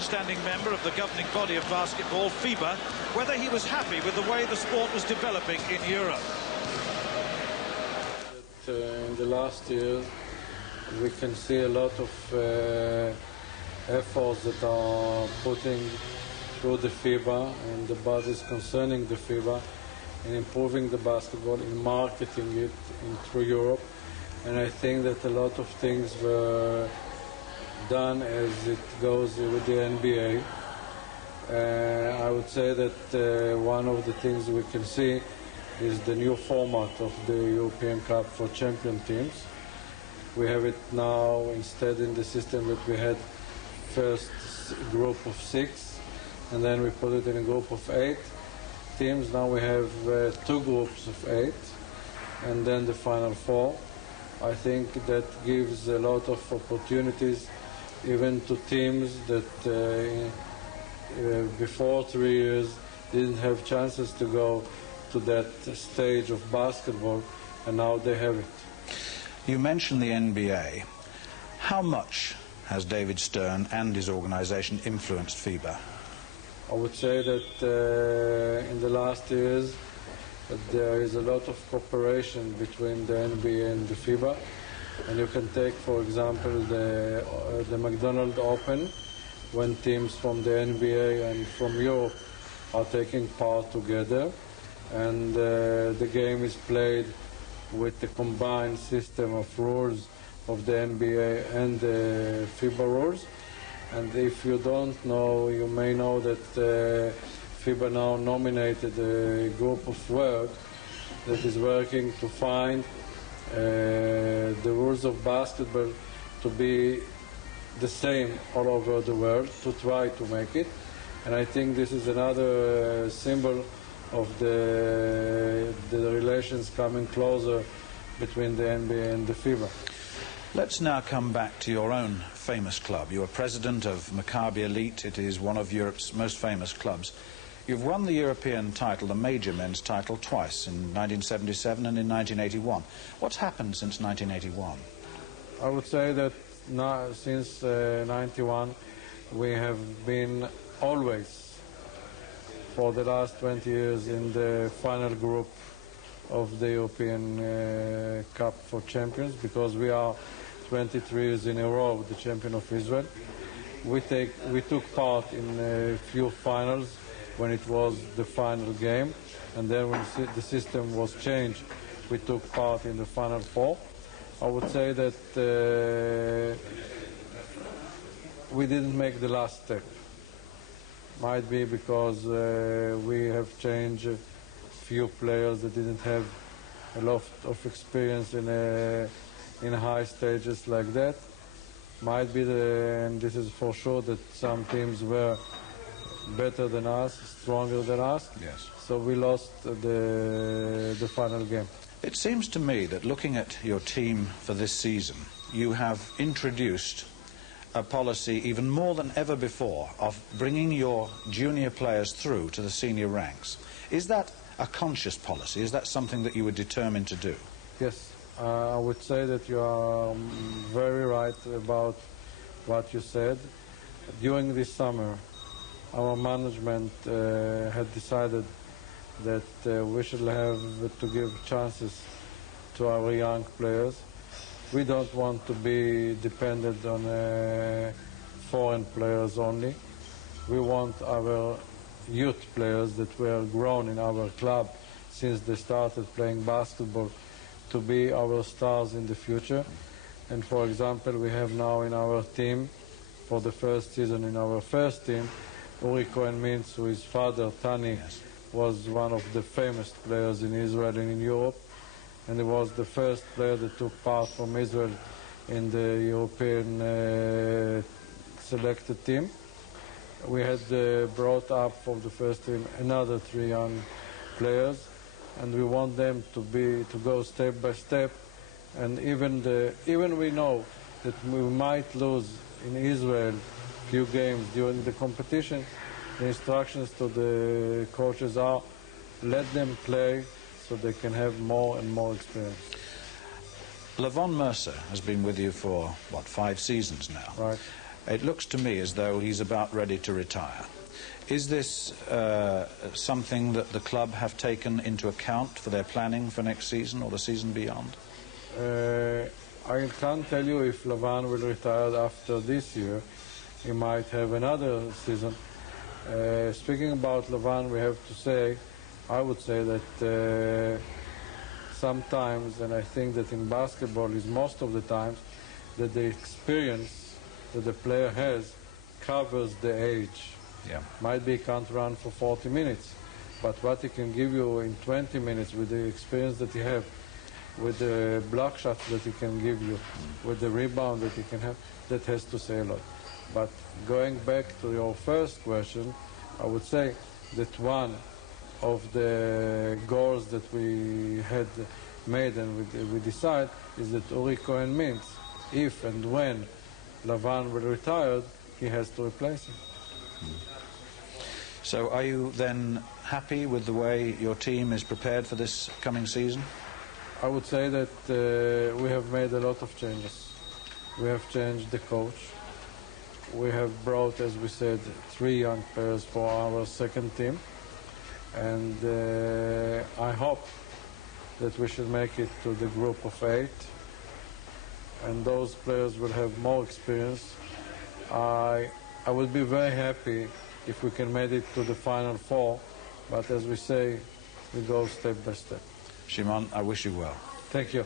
Standing member of the governing body of basketball, FIBA, whether he was happy with the way the sport was developing in Europe. In the last years, we can see a lot of efforts that are putting through the FIBA and the bodies concerning the FIBA in improving the basketball, in marketing it through Europe. And I think that a lot of things were done as it goes with the NBA. I would say that one of the things we can see is the new format of the European Cup for champion teams. We have it now instead in the system that we had first group of 6 and then we put it in a group of 8 teams. Now we have 2 groups of 8 and then the final 4. I think that gives a lot of opportunities even to teams that before 3 years didn't have chances to go to that stage of basketball, and now they have it. You mentioned the NBA. How much has David Stern and his organization influenced FIBA? I would say that in the last years there is a lot of cooperation between the NBA and the FIBA. And you can take, for example, the McDonald's Open, when teams from the NBA and from Europe are taking part together. And the game is played with the combined system of rules of the NBA and the FIBA rules. And if you don't know, you may know that FIBA now nominated a group of work that is working to find the rules of basketball to be the same all over the world, to try to make it. And I think this is another symbol of the relations coming closer between the NBA and the FIBA. Let's now come back to your own famous club. You are president of Maccabi Elite. It is one of Europe's most famous clubs. You've won the European title, the major men's title, twice, in 1977 and in 1981. What's happened since 1981? I would say that since 91 we have been always, for the last 20 years, in the final group of the European Cup for Champions, because we are 23 years in a row the champion of Israel. We took part in a few finals when it was the final game, and then when the system was changed, we took part in the final 4. I would say that we didn't make the last step. Might be because we have changed a few players that didn't have a lot of experience in high stages like that. Might be, and this is for sure, that some teams were better than us, stronger than us. Yes. So we lost the final game. It seems to me that looking at your team for this season, you have introduced a policy even more than ever before of bringing your junior players through to the senior ranks. Is that a conscious policy? Is that something that you were determined to do? Yes, I would say that you are very right about what you said. During this summer, our management had decided that we should have to give chances to our young players. We don't want to be dependent on foreign players only. We want our youth players that were grown in our club since they started playing basketball to be our stars in the future. And for example, we have now in our team, for the first season in our first team, Uri Cohen-Mintz, whose father, Tani, was one of the famous players in Israel and in Europe. And he was the first player that took part from Israel in the European selected team. We had brought up from the first team another 3 young players, and we want them to go step by step. And even we know that we might lose in Israel a few games during the competition. The instructions to the coaches are, let them play so they can have more and more experience. Levon Mercer has been with you for, what, 5 seasons now? Right. It looks to me as though he's about ready to retire. Is this something that the club have taken into account for their planning for next season or the season beyond? I can't tell you if Lavan will retire after this year. He might have another season. Speaking about Lavan, we have to say, I would say that sometimes, and I think that in basketball is most of the times, that the experience that the player has covers the age. Yeah. Might be he can't run for 40 minutes, but what he can give you in 20 minutes with the experience that he have, with the block shots that he can give you, with the rebound that he can have, that has to say a lot. But going back to your first question, I would say that one of the goals that we had made and we decide is that Uri Cohen means if and when Lavan will retire, he has to replace him. So are you then happy with the way your team is prepared for this coming season? I would say that we have made a lot of changes. We have changed the coach. We have brought, as we said, 3 young players for our second team. And I hope that we should make it to the group of 8. And those players will have more experience. I would be very happy if we can make it to the Final 4. But as we say, we go step by step. Shimon, I wish you well. Thank you.